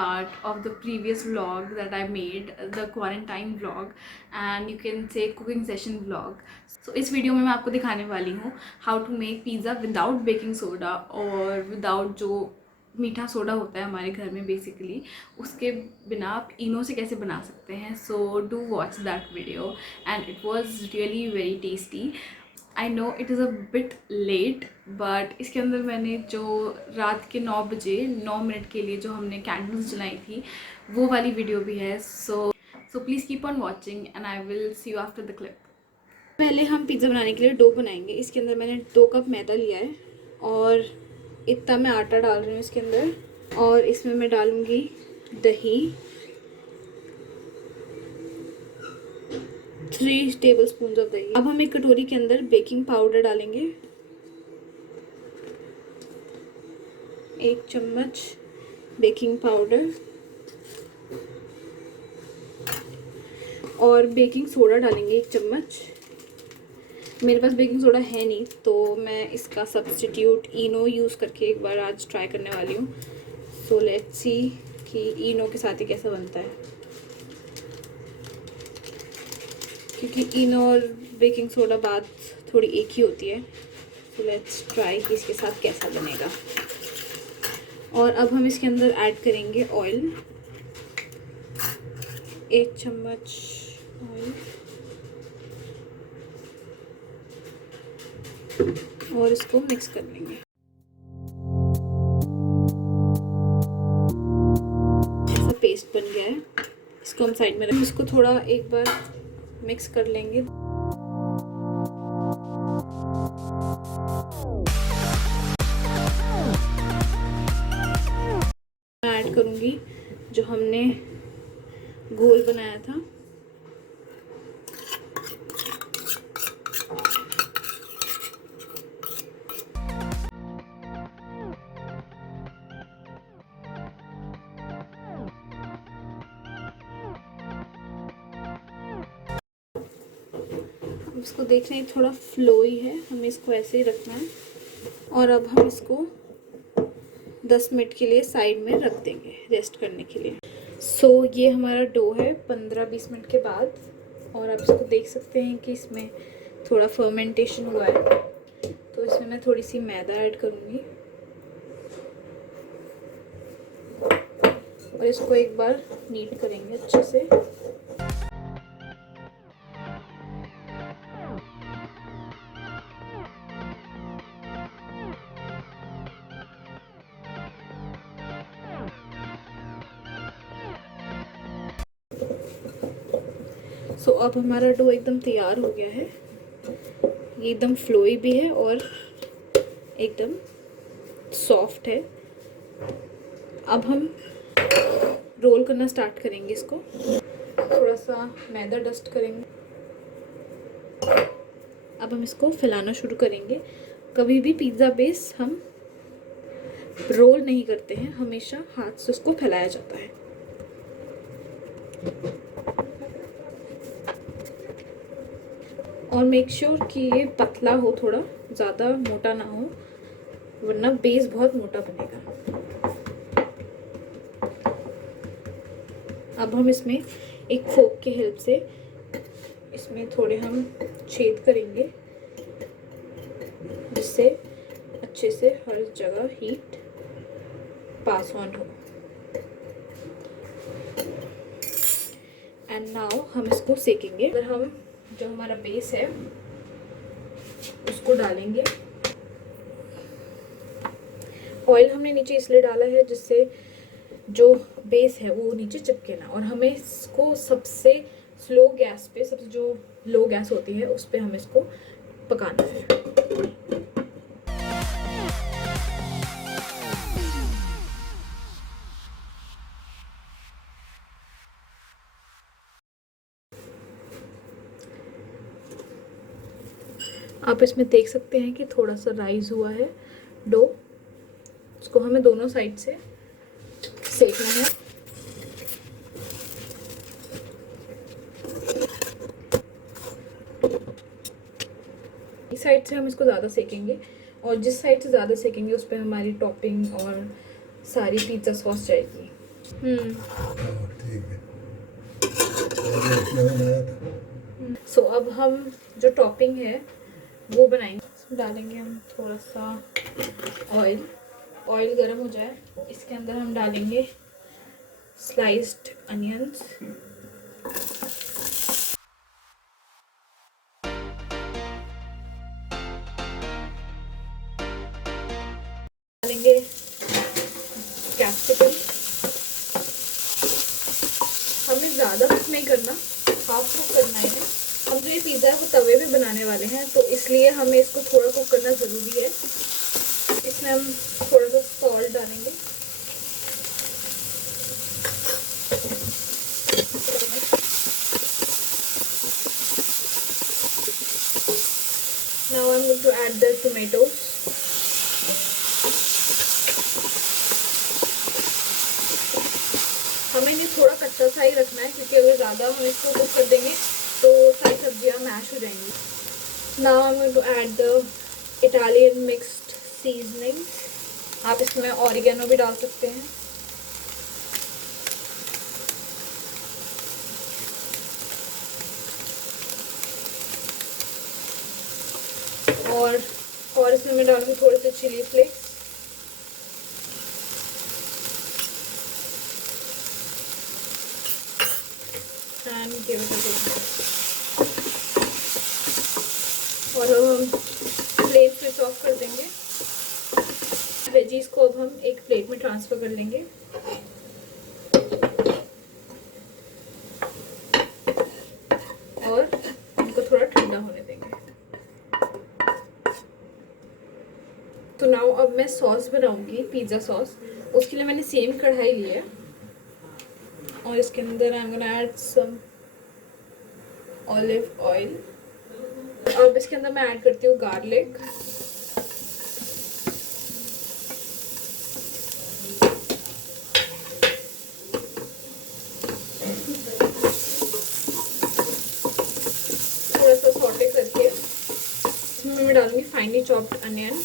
part of the previous vlog that I made, the quarantine vlog, and you can say cooking session vlog. So इस video में मैं आपको दिखाने वाली हूँ how to make pizza without baking soda और without जो मीठा सोडा होता है हमारे घर में बेसिकली, उसके बिना आप इनो से कैसे बना सकते हैं. So do watch that video and it was really very tasty. I know it is a bit late, but इसके अंदर मैंने जो रात के 9 बजे 9 मिनट के लिए जो हमने कैंडल्स जलाई थी वो वाली वीडियो भी है. So please keep on watching and I will see you after the clip. पहले हम पिज़्ज़ा बनाने के लिए डो बनाएंगे. इसके अंदर मैंने 2 कप मैदा लिया है और इतना मैं आटा डाल रही हूँ इसके अंदर, और इसमें मैं डालूँगी दही 3 टेबलस्पून ऑफ दही. अब हम एक कटोरी के अंदर बेकिंग पाउडर डालेंगे, 1 चम्मच बेकिंग पाउडर, और बेकिंग सोडा डालेंगे 1 चम्मच. मेरे पास बेकिंग सोडा है नहीं तो मैं इसका सब्स्टिट्यूट इनो यूज़ करके एक बार आज ट्राई करने वाली हूँ. सो लेट्स सी कि इनो के साथ ही कैसा बनता है, क्योंकि इनो और बेकिंग सोडा बात थोड़ी एक ही होती है. सो लेट्स ट्राई कि इसके साथ कैसा बनेगा. और अब हम इसके अंदर ऐड करेंगे ऑयल, 1 चम्मच ऑयल, और इसको मिक्स कर लेंगे. ऐसा पेस्ट बन गया है. इसको हम साइड में रखें. इसको थोड़ा एक बार मिक्स कर लेंगे. मैं ऐड करूँगी जो हमने घोल बनाया था. इसको देख रहे हैं थोड़ा फ्लोई है, हमें इसको ऐसे ही रखना है. और अब हम इसको 10 मिनट के लिए साइड में रख देंगे रेस्ट करने के लिए. सो ये हमारा डो है 15-20 मिनट के बाद, और आप इसको देख सकते हैं कि इसमें थोड़ा फर्मेंटेशन हुआ है. तो इसमें मैं थोड़ी सी मैदा ऐड करूँगी और इसको एक बार नीट करेंगे अच्छे से. सो अब हमारा डो एकदम तैयार हो गया है. ये एकदम फ्लोई भी है और एकदम सॉफ्ट है. अब हम रोल करना स्टार्ट करेंगे. इसको थोड़ा सा मैदा डस्ट करेंगे. अब हम इसको फैलाना शुरू करेंगे. कभी भी पिज़्ज़ा बेस हम रोल नहीं करते हैं, हमेशा हाथ से उसको फैलाया जाता है. और मेक श्योर कि ये पतला हो, थोड़ा ज़्यादा मोटा ना हो, वरना बेस बहुत मोटा बनेगा. अब हम इसमें एक फोक के हेल्प से इसमें थोड़े हम छेद करेंगे, जिससे अच्छे से हर जगह हीट पास ऑन हो. एंड नाउ हम इसको सेकेंगे. अगर हम जो हमारा बेस है उसको डालेंगे. ऑयल हमने नीचे इसलिए डाला है जिससे जो बेस है वो नीचे चिपके ना, और हमें इसको सबसे स्लो गैस पे, सबसे जो लो गैस होती है उस पे हमें इसको पकाना है. आप इसमें देख सकते हैं कि थोड़ा सा राइज हुआ है डो. इसको हमें दोनों साइड से सेकना है. इस साइड से हम इसको ज़्यादा सेकेंगे, और जिस साइड से ज़्यादा सेकेंगे उस पर हमारी टॉपिंग और सारी पिज़्ज़ा सॉस जाएगी. ठीक है, अरे इतना में आया था। सो अब हम जो टॉपिंग है वो बनाएंगे। इसमें डालेंगे हम थोड़ा सा ऑयल। ऑयल गर्म हो जाए, इसके अंदर हम डालेंगे स्लाइस्ड अनियंस, डालेंगे कैप्सिकम। हमें ज़्यादा कुक नहीं करना, हाफ कुक करना है। हम जो ये पिज़्ज़ा है वो तवे पे बनाने वाले हैं, तो इसलिए हमें इसको थोड़ा कुक करना ज़रूरी है। इसमें हम थोड़ा सा सॉल्ट डालेंगे, now I'm going to add the tomatoes। हमें ये थोड़ा कच्चा सा ही रखना है, क्योंकि अगर ज़्यादा हम इसको कुक कर देंगे तो सारी सब्जियां मैश हो जाएंगी। now I'm going to add the Italian mixed seasoning। आप इसमें ऑरिगेनो भी डाल सकते हैं। और इसमें मैं डालूंगी थोड़े से chilli flakes. And give it a mix. और अब हम प्लेट स्विच ऑफ कर देंगे। वेजीज को अब हम एक प्लेट में ट्रांसफ़र कर लेंगे और इनको थोड़ा ठंडा होने देंगे। तो नाउ अब मैं सॉस बनाऊंगी, पिज़्ज़ा सॉस। उसके लिए मैंने सेम कढ़ाई ली है और इसके अंदर I am gonna add some olive oil. अब इसके अंदर मैं ऐड करती हूँ गार्लिक, थोड़ा सा सॉटे करके इसमें मैं डालूंगी फाइनली चॉप्ड अनियन।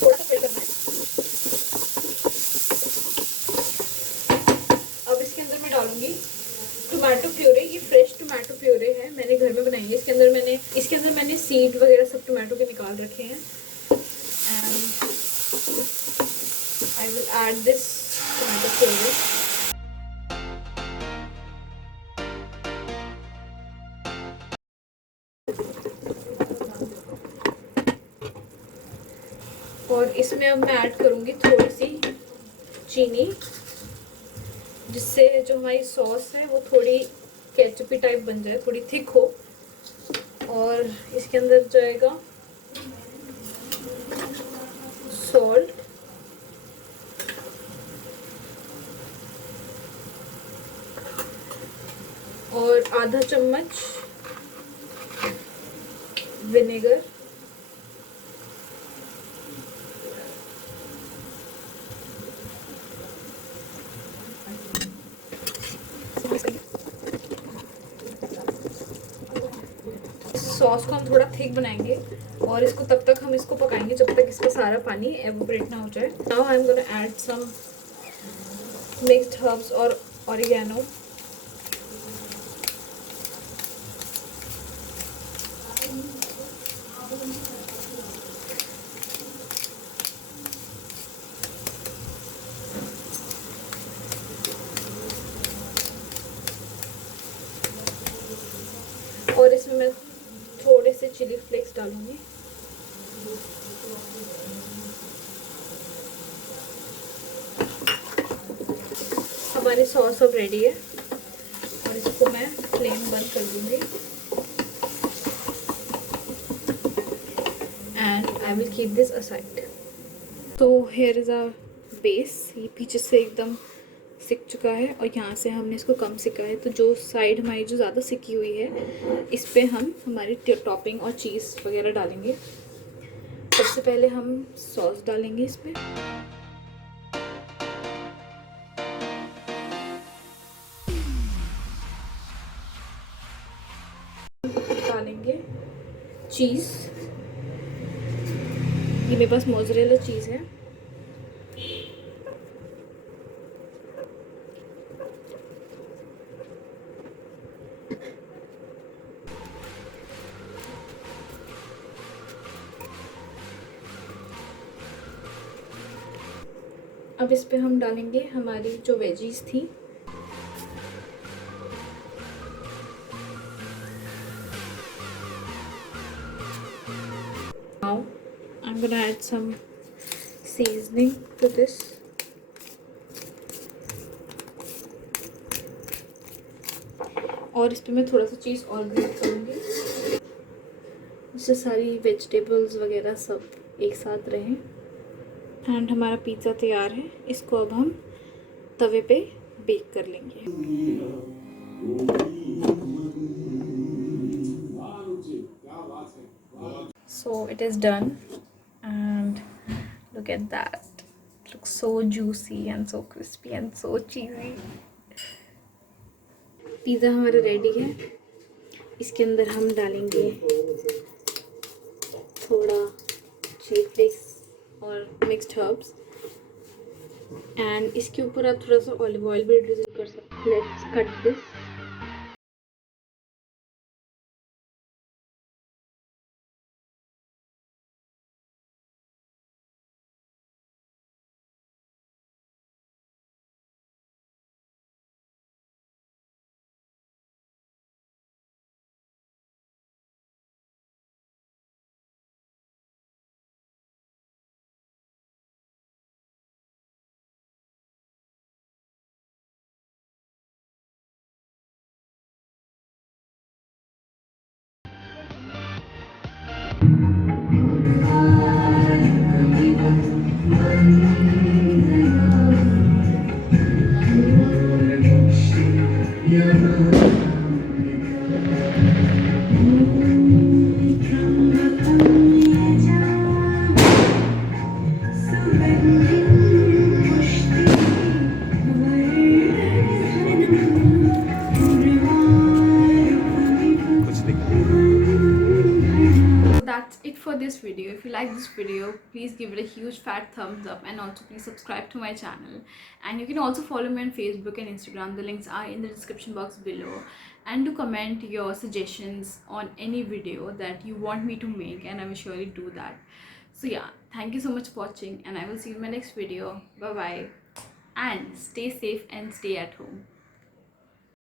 थोड़ा सा फ्राई करना है। अब इसके अंदर मैं डालूंगी टोमेटो प्यूरे। ये फ्रेश टोमेटो प्यूरे है, मैंने घर में बनाई है। इसके अंदर मैंने सीड वगैरह सब टोमेटो के निकाल रखे हैं। And I will add this tomato puree. और इसमें अब मैं ऐड करूँगी थोड़ी सी चीनी, जिससे जो हमारी सॉस है वो थोड़ी केचपी टाइप बन जाए, थोड़ी थिक हो। और इसके अंदर जाएगा सॉल्ट, और आधा चम्मच विनेगर, सॉस को हम थोड़ा थिक बनाएंगे और इसको तब तक हम इसको पकाएंगे जब तक इसका सारा पानी एवोपरेट ना हो जाए। Now I am gonna add some mixed herbs और ऑरिगेनो। और इसमें मैं थोड़े से चिली फ्लेक्स डालूंगी। हमारी सॉस अब रेडी है और इसको मैं फ्लेम बंद कर दूंगी and I will keep this aside. तो हेयर इज़ अ बेस। ये पीछे से एकदम सिक चुका है और यहाँ से हमने इसको कम सिका है। तो जो साइड हमारी जो ज़्यादा सिकी हुई है, इस पे हम हमारी टॉपिंग और चीज़ वगैरह डालेंगे। सबसे पहले हम सॉस डालेंगे इस पे। डालेंगे चीज़, ये मेरे पास मोज़रेला चीज़ है। अब इस पे हम डालेंगे हमारी जो वेजीज थी। Now I'm gonna add some seasoning to this. और इस पे मैं थोड़ा सा चीज़ और ग्रेट करूँगी, जिससे सारी वेजिटेबल्स वगैरह सब एक साथ रहें। एंड हमारा पिज़्ज़ा तैयार है। इसको अब हम तवे पे बेक कर लेंगे। So it is done and look at that. It looks so juicy and so crispy and so cheesy. Pizza हमारा रेडी है। इसके अंदर हम डालेंगे थोड़ा चिली फ्लेक्स और मिक्स्ड हर्ब्स, एंड इसके ऊपर आप थोड़ा सा ऑलिव ऑयल भी ड्रिजल कर सकते हैं। Let's cut this. That's it for this video. If you like this video, please give it a huge fat thumbs up, and also please subscribe to my channel. And you can also follow me on Facebook and Instagram. The links are in the description box below. And to comment your suggestions on any video that you want me to make, and I will surely do that. So yeah, thank you so much for watching, and I will see you in my next video. Bye bye, and stay safe and stay at home.